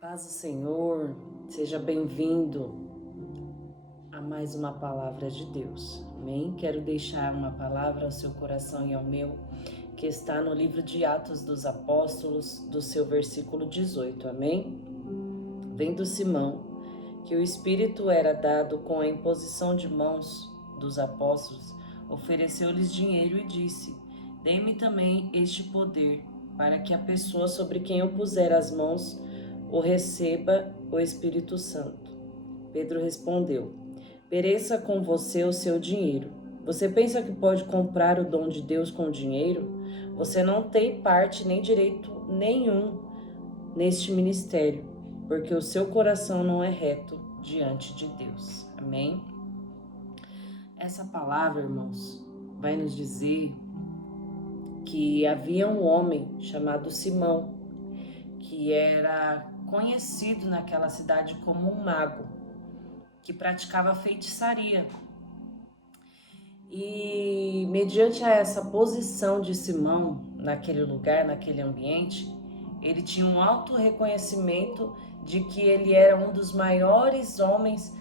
Paz do Senhor, seja bem-vindo a mais uma palavra de Deus. Amém? Quero deixar uma palavra ao seu coração e ao meu, que está no livro de Atos dos Apóstolos, do seu versículo 18. Amém? Vendo Simão que o Espírito era dado com a imposição de mãos dos apóstolos, ofereceu-lhes dinheiro e disse: Dê-me também este poder, para que a pessoa sobre quem eu puser as mãos o receba o Espírito Santo. Pedro respondeu: Pereça com você o seu dinheiro. Você pensa que pode comprar o dom de Deus com dinheiro? Você não tem parte nem direito nenhum neste ministério, porque o seu coração não é reto diante de Deus. Amém? Essa palavra, irmãos, vai nos dizer que havia um homem chamado Simão, que era conhecido naquela cidade como um mago, que praticava feitiçaria. E mediante a essa posição de Simão naquele lugar, naquele ambiente, ele tinha um alto reconhecimento de que ele era um dos maiores homens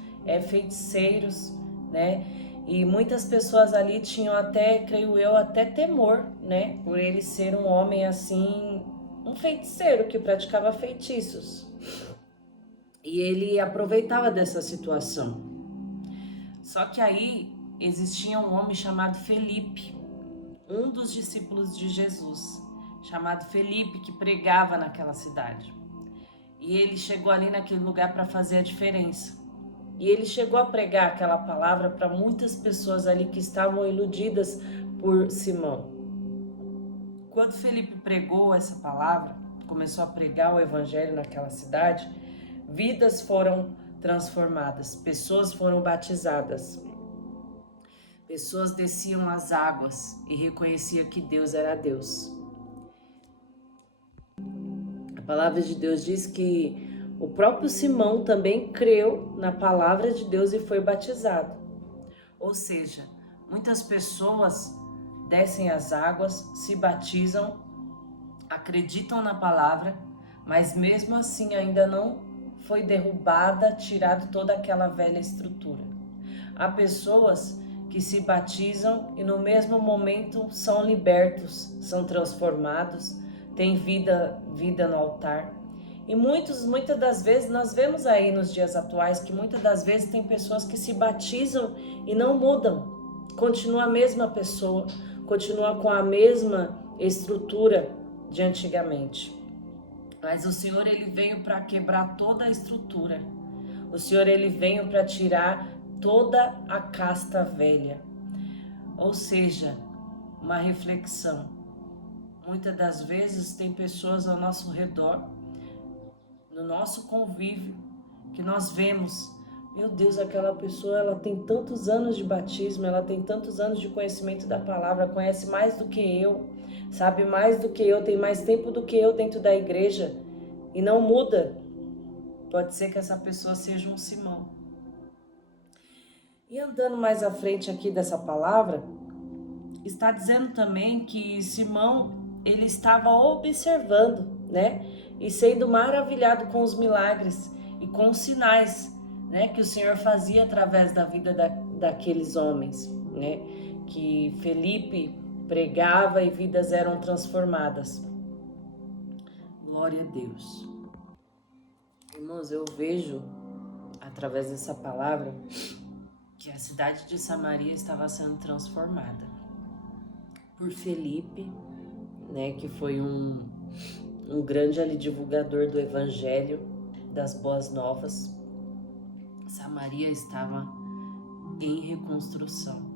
feiticeiros, né? E muitas pessoas ali tinham até, creio eu, até temor, né? Por ele ser um homem assim, um feiticeiro que praticava feitiços. E ele aproveitava dessa situação. Só que aí existia um homem chamado Felipe, um dos discípulos de Jesus, chamado Felipe, que pregava naquela cidade. E ele chegou ali naquele lugar para fazer a diferença. E ele chegou a pregar aquela palavra para muitas pessoas ali que estavam iludidas por Simão. Quando Felipe pregou essa palavra, começou a pregar o evangelho naquela cidade, vidas foram transformadas, pessoas foram batizadas. Pessoas desciam as águas e reconheciam que Deus era Deus. A palavra de Deus diz que o próprio Simão também creu na palavra de Deus e foi batizado. Ou seja, muitas pessoas descem as águas, se batizam, acreditam na palavra, mas mesmo assim ainda não foi derrubada, tirada toda aquela velha estrutura. Há pessoas que se batizam e no mesmo momento são libertos, são transformados, têm vida no altar. E muitas das vezes nós vemos aí nos dias atuais que muitas das vezes tem pessoas que se batizam e não mudam. Continua a mesma pessoa, continua com a mesma estrutura de antigamente. Mas o Senhor, ele veio para quebrar toda a estrutura. O Senhor, ele veio para tirar toda a casta velha. Ou seja, uma reflexão. Muitas das vezes tem pessoas ao nosso redor, no nosso convívio, que nós vemos, meu Deus, aquela pessoa, ela tem tantos anos de batismo, ela tem tantos anos de conhecimento da palavra, conhece mais do que eu, sabe mais do que eu, tem mais tempo do que eu dentro da igreja e não muda. Pode ser que essa pessoa seja um Simão. E andando mais à frente aqui dessa palavra, está dizendo também que Simão, ele estava observando, né? E sendo maravilhado com os milagres e com os sinais, né? Que o Senhor fazia através da vida daqueles homens, né? Que Felipe pregava e vidas eram transformadas. Glória a Deus. Irmãos, eu vejo, através dessa palavra, que a cidade de Samaria estava sendo transformada por Felipe, né, que foi um grande ali divulgador do evangelho, das boas novas. Samaria estava em reconstrução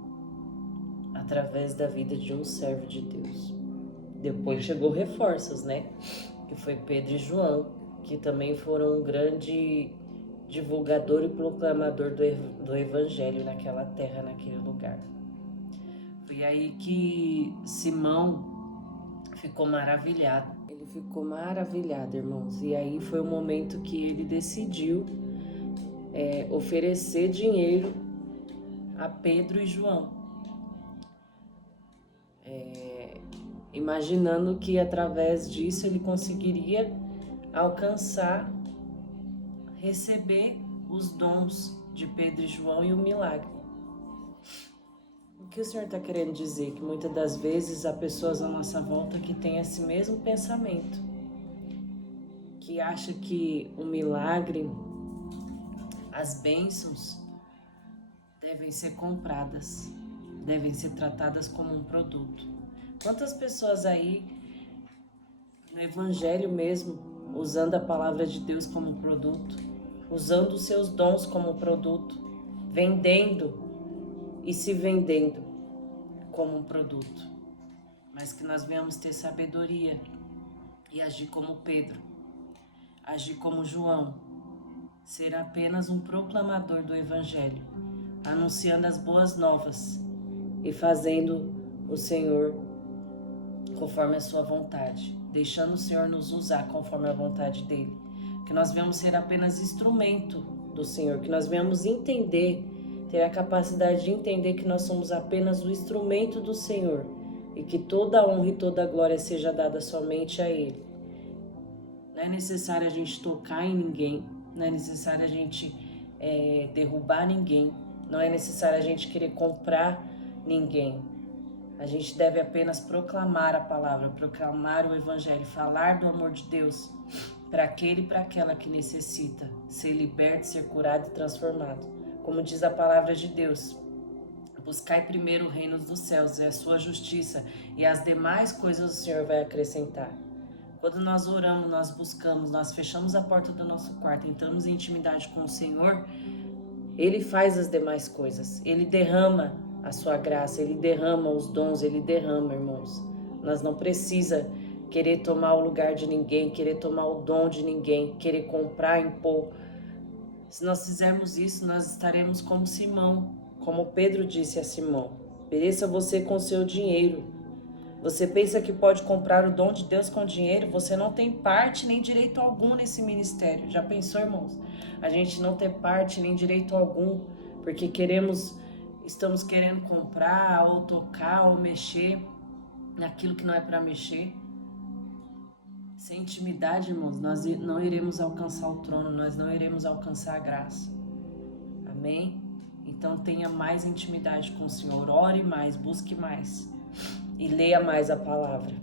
através da vida de um servo de Deus. Depois chegou reforços, né, que foi Pedro e João, que também foram um grande divulgador e proclamador do evangelho naquela terra, naquele lugar. Foi aí que Simão ficou maravilhado. Ele ficou maravilhado, irmãos. E aí foi o momento que ele decidiu oferecer dinheiro a Pedro e João. Imaginando que através disso ele conseguiria alcançar receber os dons de Pedro e João e o milagre. O que o Senhor está querendo dizer? Que muitas das vezes há pessoas à nossa volta que têm esse mesmo pensamento, que acha que o milagre, as bênçãos devem ser compradas, devem ser tratadas como um produto. Quantas pessoas aí no evangelho mesmo, usando a palavra de Deus como produto, usando os seus dons como produto, vendendo e se vendendo como um produto, mas que nós venhamos ter sabedoria e agir como Pedro, agir como João, ser apenas um proclamador do evangelho, anunciando as boas novas e fazendo o Senhor conforme a sua vontade, deixando o Senhor nos usar conforme a vontade dele, que nós venhamos ser apenas instrumento do Senhor, que nós venhamos entender, ter a capacidade de entender que nós somos apenas o instrumento do Senhor e que toda a honra e toda a glória seja dada somente a Ele. Não é necessário a gente tocar em ninguém, não é necessário a gente derrubar ninguém, não é necessário a gente querer comprar ninguém. A gente deve apenas proclamar a palavra, proclamar o evangelho, falar do amor de Deus para aquele e para aquela que necessita ser liberto, ser curado e transformado. Como diz a palavra de Deus, buscai primeiro o reino dos céus e a sua justiça, e as demais coisas o Senhor vai acrescentar. Quando nós oramos, nós buscamos, nós fechamos a porta do nosso quarto, entramos em intimidade com o Senhor, Ele faz as demais coisas, Ele derrama a sua graça, Ele derrama os dons, Ele derrama, irmãos. Nós não precisa querer tomar o lugar de ninguém, querer tomar o dom de ninguém, querer comprar, impor. Se nós fizermos isso, nós estaremos como Simão, como Pedro disse a Simão: pereça você com seu dinheiro. Você pensa que pode comprar o dom de Deus com dinheiro? Você não tem parte nem direito algum nesse ministério. Já pensou, irmãos? A gente não ter parte nem direito algum, porque estamos querendo comprar, ou tocar, ou mexer naquilo que não é para mexer. Sem intimidade, irmãos, nós não iremos alcançar o trono, nós não iremos alcançar a graça. Amém? Então tenha mais intimidade com o Senhor, ore mais, busque mais e leia mais a palavra.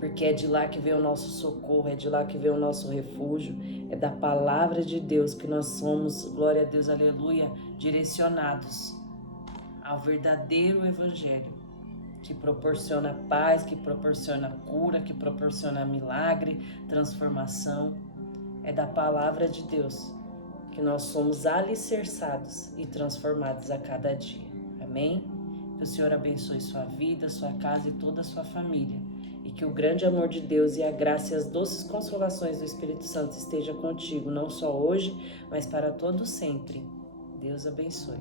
Porque é de lá que vem o nosso socorro, é de lá que vem o nosso refúgio, é da palavra de Deus que nós somos, glória a Deus, aleluia, direcionados ao verdadeiro evangelho, que proporciona paz, que proporciona cura, que proporciona milagre, transformação. É da palavra de Deus que nós somos alicerçados e transformados a cada dia. Amém? Que o Senhor abençoe sua vida, sua casa e toda a sua família. E que o grande amor de Deus e a graça e as doces consolações do Espírito Santo esteja contigo, não só hoje, mas para todo sempre. Deus abençoe.